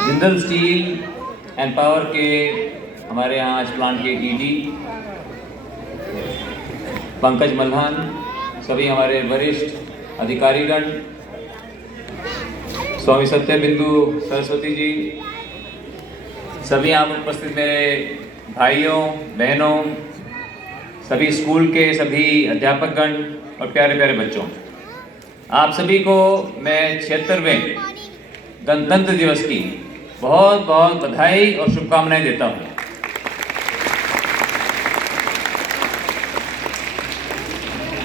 Jindal steel and power के हमारे यहाँ आज प्लांट के ईडी पंकज मल्हान, सभी हमारे वरिष्ठ अधिकारीगण, स्वामी सत्यबिंदु सरस्वती जी, सभी यहाँ पर उपस्थित मेरे भाइयों बहनों, सभी स्कूल के सभी अध्यापकगण और प्यारे प्यारे बच्चों, आप सभी को मैं 76वें गणतंत्र दिवस की बहुत बहुत बधाई और शुभकामनाएं देता हूँ।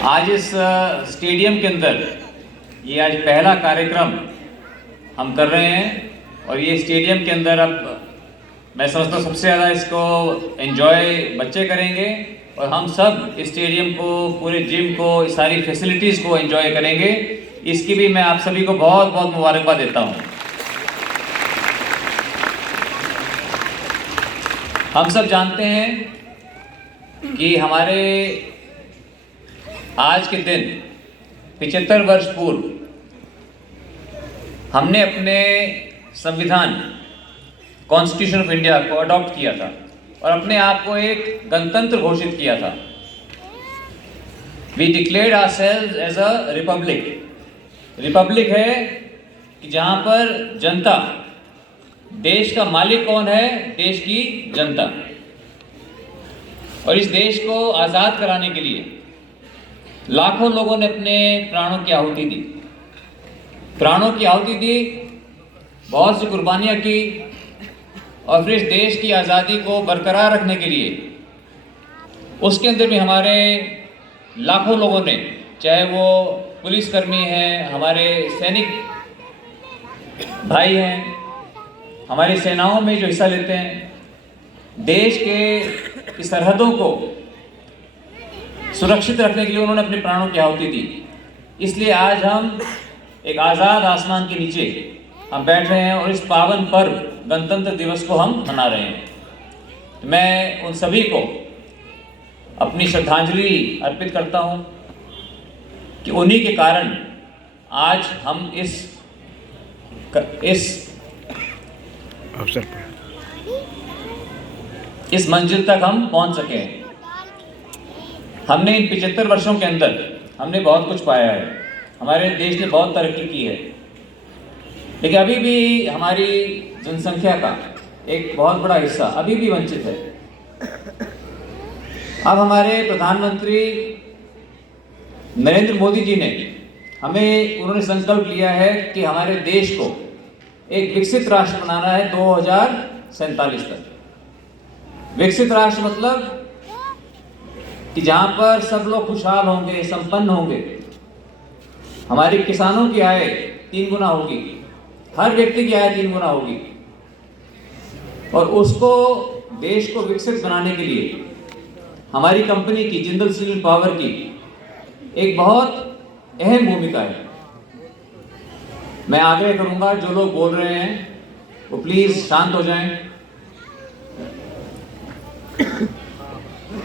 आज इस स्टेडियम के अंदर ये आज पहला कार्यक्रम हम कर रहे हैं और ये स्टेडियम के अंदर अब मैं समझता हूँ सबसे ज़्यादा इसको एंजॉय बच्चे करेंगे और हम सब इस स्टेडियम को, पूरे जिम को, सारी फैसिलिटीज़ को एंजॉय करेंगे। इसकी भी मैं आप सभी को बहुत बहुत मुबारकबाद देता हूँ। हम सब जानते हैं कि हमारे आज के दिन 75 वर्ष पूर्व हमने अपने संविधान कॉन्स्टिट्यूशन ऑफ इंडिया को अडॉप्ट किया था और अपने आप को एक गणतंत्र घोषित किया था। We declared ourselves as a republic. Republic है कि जहां पर जनता, देश का मालिक कौन है? देश की जनता। और इस देश को आज़ाद कराने के लिए लाखों लोगों ने अपने प्राणों की आहुति दी, बहुत सी कुर्बानियां की और फिर इस देश की आज़ादी को बरकरार रखने के लिए उसके अंदर भी हमारे लाखों लोगों ने, चाहे वो पुलिसकर्मी हैं, हमारे सैनिक भाई हैं, हमारी सेनाओं में जो हिस्सा लेते हैं, देश की सरहदों को सुरक्षित रखने के लिए उन्होंने अपने प्राणों की आहुति दी। इसलिए आज हम एक आज़ाद आसमान के नीचे हम बैठ रहे हैं और इस पावन पर्व गणतंत्र दिवस को हम मना रहे हैं। तो मैं उन सभी को अपनी श्रद्धांजलि अर्पित करता हूं कि उन्हीं के कारण आज हम इस अवसर पर इस मंजिल तक हम पहुंच सके। हमने इन 75 वर्षों के अंदर हमने बहुत कुछ पाया है, हमारे देश ने बहुत तरक्की की है, लेकिन अभी भी हमारी जनसंख्या का एक बहुत बड़ा हिस्सा अभी भी वंचित है। अब हमारे प्रधानमंत्री नरेंद्र मोदी जी ने उन्होंने संकल्प लिया है कि हमारे देश को एक विकसित राष्ट्र बनाना है 2047 तक। विकसित राष्ट्र मतलब कि जहां पर सब लोग खुशहाल होंगे, संपन्न होंगे, हमारे किसानों की आय 3 गुना होगी, हर व्यक्ति की आय 3 गुना होगी। और उसको, देश को विकसित बनाने के लिए हमारी कंपनी की, जिंदल स्टील एंड पावर की एक बहुत अहम भूमिका है। मैं आग्रह करूंगा जो लोग बोल रहे हैं वो प्लीज शांत हो जाएं।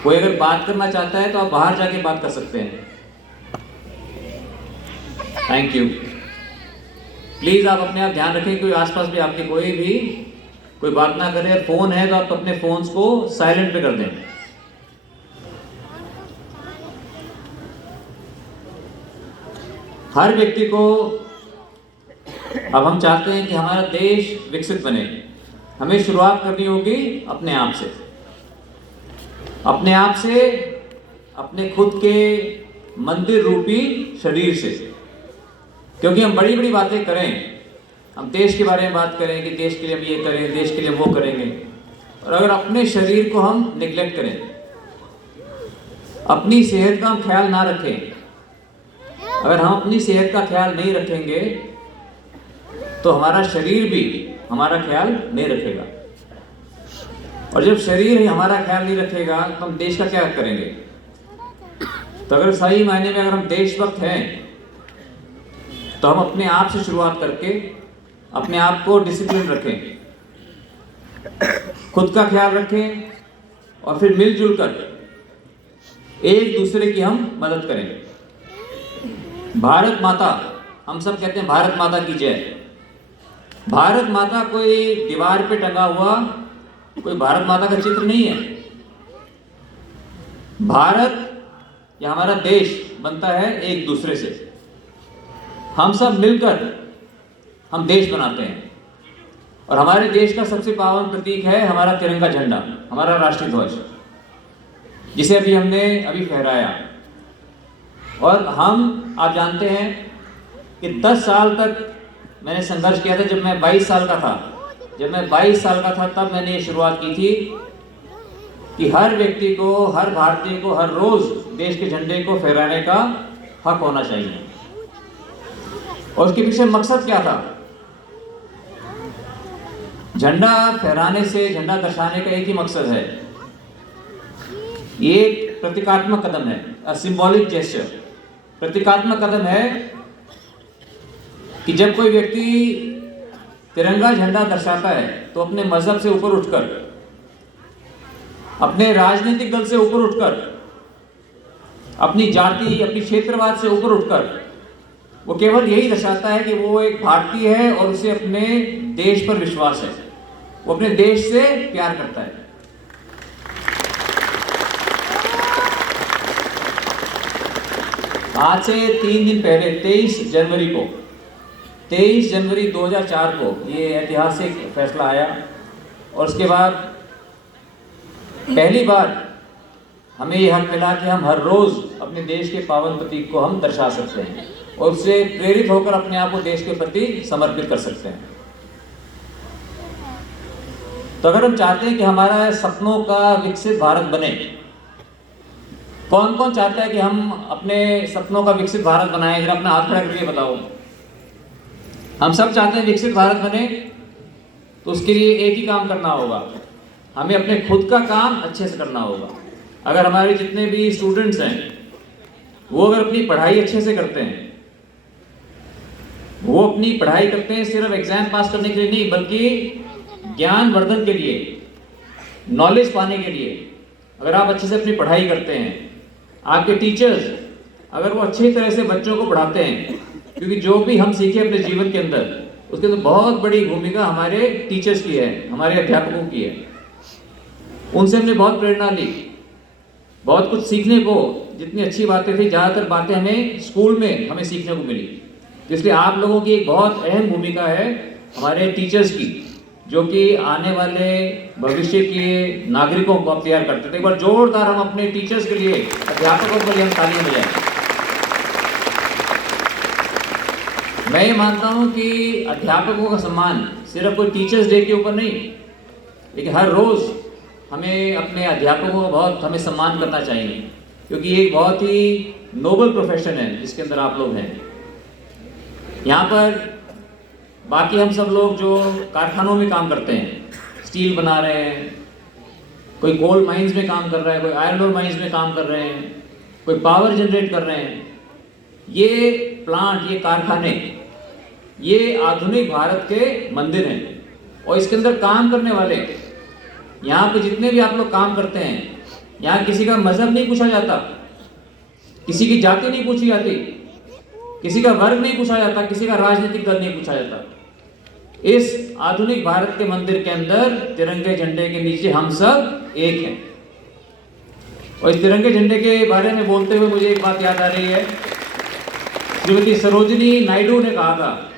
कोई अगर बात करना चाहता है तो आप बाहर जाके बात कर सकते हैं। Thank you. प्लीज आप अपने आप ध्यान रखें, कोई आसपास भी आपके कोई बात ना करे। फोन है तो आप अपने फोन्स को साइलेंट पे कर दें। हर व्यक्ति को, अब हम चाहते हैं कि हमारा देश विकसित बने, हमें शुरुआत करनी होगी अपने आप से, अपने खुद के मंदिर रूपी शरीर से। क्योंकि हम बड़ी बड़ी बातें करें, हम देश के बारे में बात करें कि देश के लिए हम ये करें, देश के लिए वो करेंगे, और अगर अपने शरीर को हम निगलेक्ट करें, अपनी सेहत का हम ख्याल ना रखें, अगर हम अपनी सेहत का ख्याल नहीं रखेंगे तो हमारा शरीर भी हमारा ख्याल नहीं रखेगा। और जब शरीर ही हमारा ख्याल नहीं रखेगा तो हम देश का क्या करेंगे? तो अगर सही मायने में अगर हम देशभक्त हैं तो हम अपने आप से शुरुआत करके अपने आप को डिसिप्लिन रखें, खुद का ख्याल रखें और फिर मिलजुल कर एक दूसरे की हम मदद करें। भारत माता, हम सब कहते हैं भारत माता की जय। भारत माता कोई दीवार पे टंगा हुआ कोई भारत माता का चित्र नहीं है। भारत या हमारा देश बनता है एक दूसरे से। हम सब मिलकर हम देश बनाते हैं और हमारे देश का सबसे पावन प्रतीक है हमारा तिरंगा झंडा, हमारा राष्ट्रीय ध्वज, जिसे हमने फहराया। और आप जानते हैं कि 10 साल तक मैंने संघर्ष किया था। जब मैं 22 साल का था तब मैंने ये शुरुआत की थी कि हर व्यक्ति को, हर भारतीय को हर रोज देश के झंडे को फहराने का हक होना चाहिए। और उसके पीछे मकसद क्या था? झंडा फहराने से, झंडा दर्शाने का एक ही मकसद है, ये एक प्रतीकात्मक कदम है, सिंबॉलिक जेस्चर। प्रतीकात्मक कदम है कि जब कोई व्यक्ति तिरंगा झंडा दर्शाता है तो अपने मजहब से ऊपर उठकर, अपने राजनीतिक दल से ऊपर उठकर, अपनी जाति, अपनी क्षेत्रवाद से ऊपर उठकर वो केवल यही दर्शाता है कि वो एक भारतीय है और उसे अपने देश पर विश्वास है, वो अपने देश से प्यार करता है। आज से 3 दिन पहले 23 जनवरी 2004 को ये ऐतिहासिक फैसला आया और उसके बाद पहली बार हमें ये हक मिला कि हम हर रोज अपने देश के पावन प्रतीक को हम दर्शा सकते हैं और उससे प्रेरित होकर अपने आप को देश के प्रति समर्पित कर सकते हैं। तो अगर हम चाहते हैं कि हमारा सपनों का विकसित भारत बने, कौन कौन चाहता है कि हम अपने सपनों का विकसित भारत बनाएं? जरा अपना हाथ खड़ा करके बताओ। हम सब चाहते हैं विकसित भारत बने, तो उसके लिए एक ही काम करना होगा, हमें अपने खुद का काम अच्छे से करना होगा। अगर हमारे जितने भी स्टूडेंट्स हैं वो अगर अपनी पढ़ाई अच्छे से करते हैं, वो अपनी पढ़ाई करते हैं सिर्फ एग्जाम पास करने के लिए नहीं, बल्कि ज्ञान वर्धन के लिए, नॉलेज पाने के लिए, अगर आप अच्छे से अपनी पढ़ाई करते हैं, आपके टीचर्स अगर वो अच्छी तरह से बच्चों को पढ़ाते हैं, क्योंकि जो भी हम सीखे अपने जीवन के अंदर उसके अंदर बहुत बड़ी भूमिका हमारे टीचर्स की है, हमारे अध्यापकों की है। उनसे हमने बहुत प्रेरणा ली, बहुत कुछ सीखने को, जितनी अच्छी बातें थी, ज़्यादातर बातें हमें स्कूल में हमें सीखने को मिली। इसलिए आप लोगों की एक बहुत अहम भूमिका है हमारे टीचर्स की, जो कि आने वाले भविष्य के नागरिकों को आप तैयार करते थे। एक बार जोरदार हम अपने टीचर्स के लिए, अध्यापकों के लिए हम तालियां बजाएं। मैं ये मानता हूं कि अध्यापकों का सम्मान सिर्फ कोई टीचर्स डे के ऊपर नहीं, लेकिन हर रोज हमें अपने अध्यापकों का बहुत हमें सम्मान करना चाहिए, क्योंकि ये एक बहुत ही नोबल प्रोफेशन है जिसके अंदर आप लोग हैं। यहाँ पर बाकी हम सब लोग जो कारखानों में काम करते हैं, स्टील बना रहे हैं, कोई कोल माइंस में काम कर रहा है, कोई आयरन ओर माइंस में काम कर रहे हैं, कोई पावर जनरेट कर रहे हैं, ये प्लांट, ये कारखाने, ये आधुनिक भारत के मंदिर हैं। और इसके अंदर काम करने वाले, यहाँ पे जितने भी आप लोग काम करते हैं, यहाँ किसी का मजहब नहीं पूछा जाता, किसी की जाति नहीं पूछी जाती, किसी का वर्ग नहीं पूछा जाता, किसी का राजनीतिक दल नहीं पूछा जाता। इस आधुनिक भारत के मंदिर के अंदर तिरंगे झंडे के नीचे हम सब एक हैं। और इस तिरंगे झंडे के बारे में बोलते हुए मुझे एक बात याद आ रही है। श्रीमती सरोजिनी नायडू ने कहा था,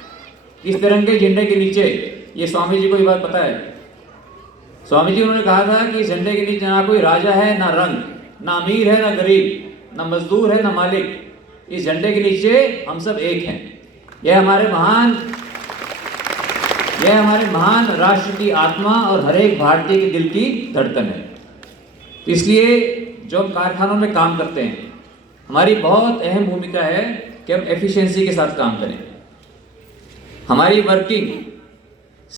इस तिरंगे झंडे के नीचे, ये स्वामी जी को ये बात पता है, स्वामी जी उन्होंने कहा था कि इस झंडे के नीचे ना कोई राजा है, ना रंग, ना अमीर है, ना गरीब, ना मजदूर है, ना मालिक, इस झंडे के नीचे हम सब एक हैं। यह हमारे महान राष्ट्र की आत्मा और हर एक भारतीय के दिल की धड़कन है। इसलिए जो हम कारखानों में काम करते हैं, हमारी बहुत अहम भूमिका है कि हम एफिशिएंसी के साथ काम करें। हमारी वर्किंग